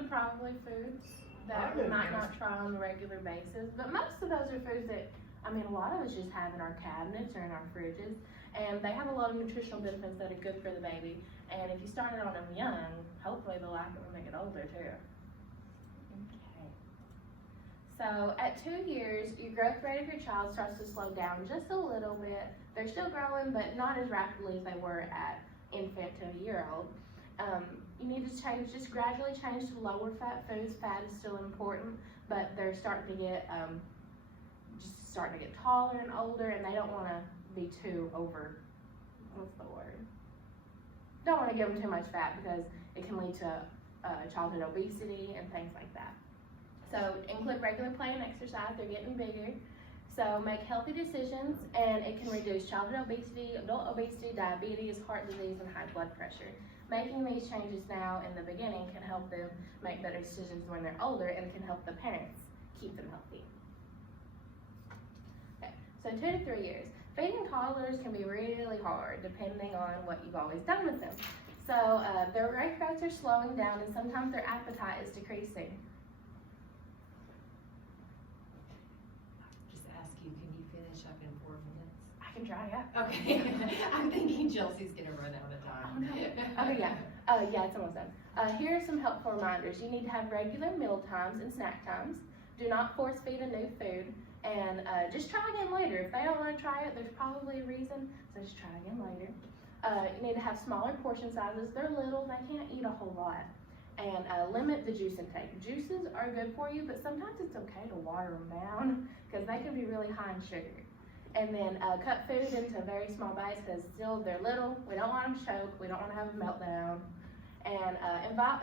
are probably foods that we might not try on a regular basis, but most of those are foods that, I mean, a lot of us just have in our cabinets or in our fridges, and they have a lot of nutritional benefits that are good for the baby. And if you start it on them young, hopefully they'll like it when they get older too. Okay. So at 2 years, your growth rate of your child starts to slow down just a little bit. They're still growing, but not as rapidly as they were at infant to a year old. You need to change, just gradually change to lower fat foods. Fat is still important, but they're starting to get taller and older, and they don't want to be too over, what's the word? Don't want to give them too much fat because it can lead to childhood obesity and things like that. So include regular play and exercise. They're getting bigger. So make healthy decisions, and it can reduce childhood obesity, adult obesity, diabetes, heart disease, and high blood pressure. Making these changes now in the beginning can help them make better decisions when they're older, and can help the parents keep them healthy. Okay, so 2 to 3 years. Feeding toddlers can be really hard depending on what you've always done with them. So their growth rates are slowing down, and sometimes their appetite is decreasing. Just ask you, can you finish up in 4 minutes? I can try, yeah. Okay. I'm thinking Chelsea's gonna run out of time. Oh, no. Oh, yeah. Yeah, it's almost done. Here are some helpful reminders. You need to have regular meal times and snack times. Do not force feed a new food. And just try again later. If they don't want to try it, there's probably a reason, so just try again later. You need to have smaller portion sizes. They're little, they can't eat a whole lot. And limit the juice intake. Juices are good for you, but sometimes it's okay to water them down because they can be really high in sugar. And then cut food into very small bites because still they're little. We don't want them to choke. We don't want to have a meltdown. And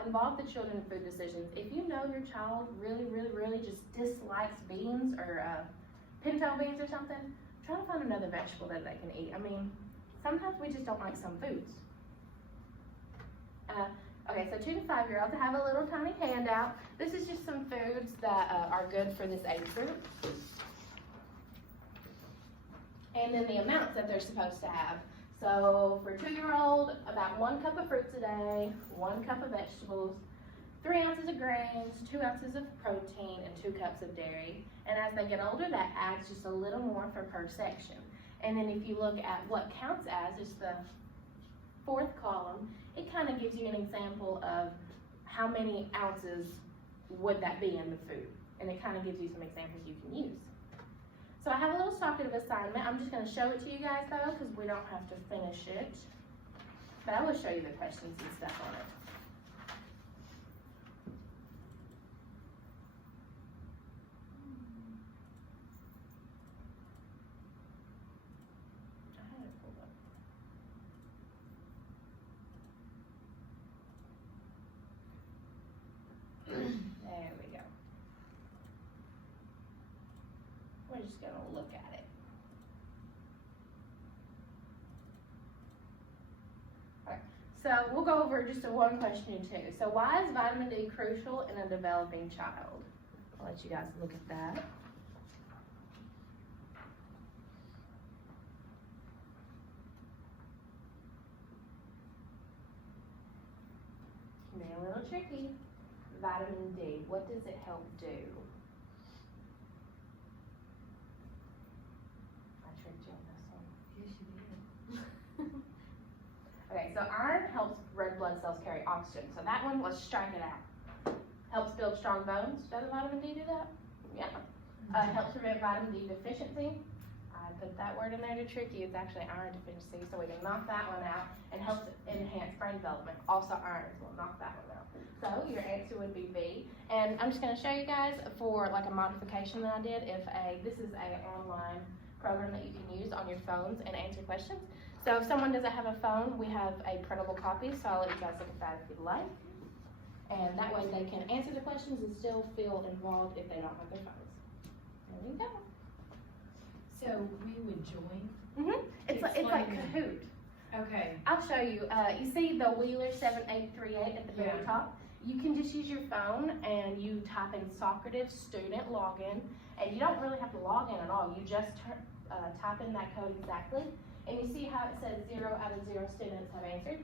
involve the children in food decisions. If you know your child really just dislikes beans or pinto beans or something, try to find another vegetable that they can eat. I mean, sometimes we just don't like some foods. Okay, so 2 to 5 year olds, I have a little tiny handout. This is just some foods that are good for this age group. And then the amounts that they're supposed to have. So for 2-year-old, about 1 cup of fruits a day, 1 cup of vegetables, 3 ounces of grains, 2 ounces of protein, and 2 cups of dairy. And as they get older, that adds just a little more for per section. And then if you look at what counts as, it's the 4th column, it kind of gives you an example of how many ounces would that be in the food. And it kind of gives you some examples you can use. So I have a little socketed assignment. I'm just going to show it to you guys though, because we don't have to finish it. But I will show you the questions and stuff on it. I had it pulled up. There we go. We're just going to look at it. Alright, so we'll go over just a 1 question or 2. So why is vitamin D crucial in a developing child? I'll let you guys look at that. Can be a little tricky. Vitamin D, what does it help do? Yes, you did. Okay, so iron helps red blood cells carry oxygen. So that one, let's strike it out. Helps build strong bones. Doesn't vitamin D do that? Yeah. Helps prevent vitamin D deficiency. I put that word in there to trick you. It's actually iron deficiency, so we can knock that one out. And helps enhance brain development. Also iron, so we'll knock that one out. So your answer would be B. And I'm just going to show you guys for like a modification that I did. This is an online program that you can use on your phones and answer questions. So if someone doesn't have a phone, we have a printable copy, so I'll let you guys look at that if you'd like. And that way they can answer the questions and still feel involved if they don't have their phones. There you go. So we would join? Mm-hmm. It's like Kahoot. Okay. I'll show you. You see the Wheeler 7838 at the very top? You can just use your phone and you type in Socrative student login, and you don't really have to log in at all. You just type in that code exactly, and you see how it says 0 out of 0 students have answered?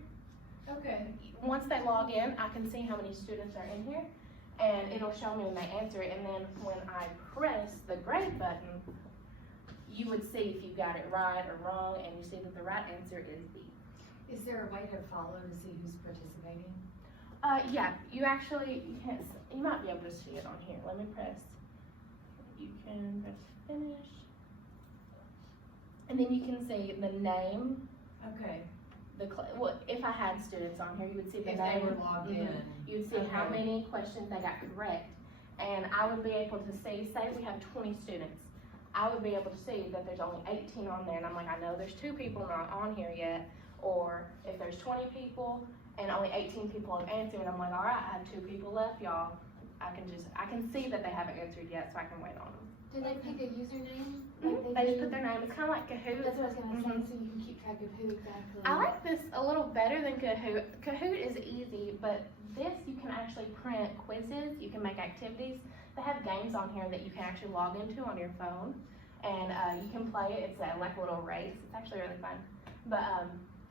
Okay. Once they log in, I can see how many students are in here, and it'll show me when they answer it, and then when I press the grade button, you would see if you got it right or wrong, and you see that the right answer is B. Is there a way to follow to see who's participating? Yeah, you can't, you might be able to see it on here. Let me press, you can press finish. And then you can see the name, Okay. well, if I had students on here, you would see the If name. they were logged in. You would see how Okay. many questions they got correct. And I would be able to see, say we have 20 students, I would be able to see that there's only 18 on there, and I'm like, I know there's 2 people not on here yet. Or if there's 20 people and only 18 people have answered, and I'm like, all right, I have 2 people left, y'all. I can see that they haven't answered yet, so I can wait on them. Do they pick a username? They just put their name. It's kind of like Kahoot. That's what I was gonna say, so you can keep track of who exactly. I like this a little better than Kahoot. Kahoot is easy, but this you can actually print quizzes. You can make activities. They have games on here that you can actually log into on your phone, and you can play it. It's like a little race. It's actually really fun. But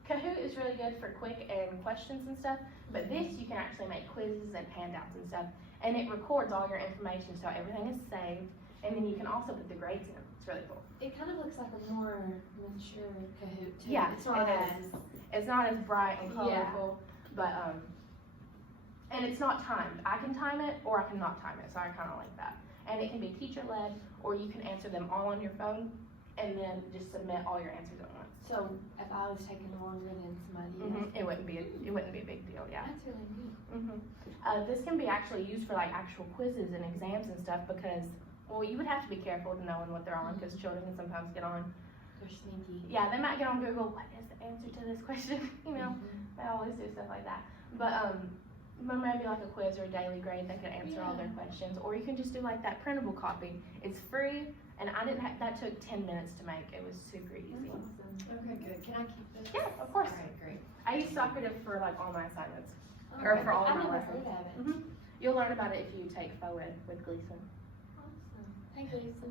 Kahoot is really good for quick and questions and stuff. But this you can actually make quizzes and handouts and stuff, and it records all your information, so everything is saved. And then you can also put the grades in. It's really cool. It kind of looks like a more mature Kahoot too. Yeah, It's not it as, It's not as bright and Yeah. colorful, but and it's not timed. I can time it or I can not time it, so I kind of like that. And it can be teacher led, or you can answer them all on your phone, and then just submit all your answers at once. so if I was taking longer than somebody else. It wouldn't be a big deal. Yeah. That's really neat. This can be actually used for like actual quizzes and exams and stuff because, well, you would have to be careful to knowing what they're on because children can sometimes get on. They're sneaky. Yeah, they might get on Google. What is the answer to this question? You know, they always do stuff like that. But maybe like a quiz or a daily grade that could answer all their questions, or you can just do like that printable copy. It's free, and I didn't have that took 10 minutes to make. It was super easy. Okay, good. Can I keep this? Yeah, of course. All right, great. I use Socrative for like all my assignments. Oh, Or for all I've my never lessons. heard of it. You'll learn about it if you take FOED with Gleason. Awesome. Thank you, Lisa.